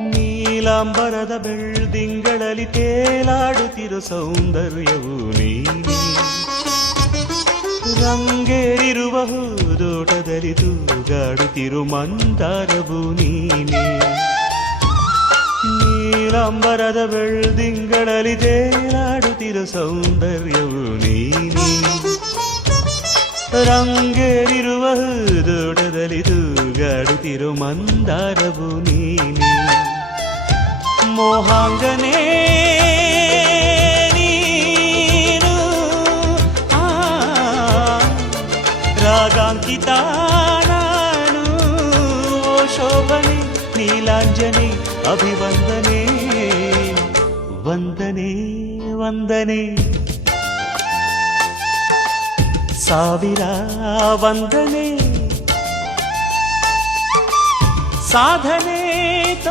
ನೀಲಾಂಬರದ ಬೆಳ್ದಿಂಗಳಲ್ಲಿ ತೇಲಾಡುತ್ತಿರೋ ಸೌಂದರ್ಯವು ನೀನೇ. ರಂಗೇರಿರುವ ಹೂದೋಟದಲ್ಲಿ ತೂಗಾಡುತ್ತಿರು ಮಂದಾರವು ನೀನೇ. ನೀಲಾಂಬರದ ಬೆಳ್ದಿಂಗಳಲ್ಲಿ ತೇಲಾಡುತ್ತಿರೋ ಸೌಂದರ್ಯವು ನೀನೇ. ರಂಗೇರಿರುವ ಹೂದೋಟದಲ್ಲಿ ತೂಗಾಡುತ್ತಿರು ಮಂದಾರವು ನೀನೇ. ಮೋಹಾಂಗನೇ ನೀನು, ರಾಗಾಂಕಿತ ನಾನು. ಓ ಶೋಭನೆ ನೀಲಾಂಜನೆ ಅಭಿವಂದನೆ ವಂದನೆ ವಂದನೆ. ಸಾವಿರ ವಂದನೆ ಸಾಧನೆ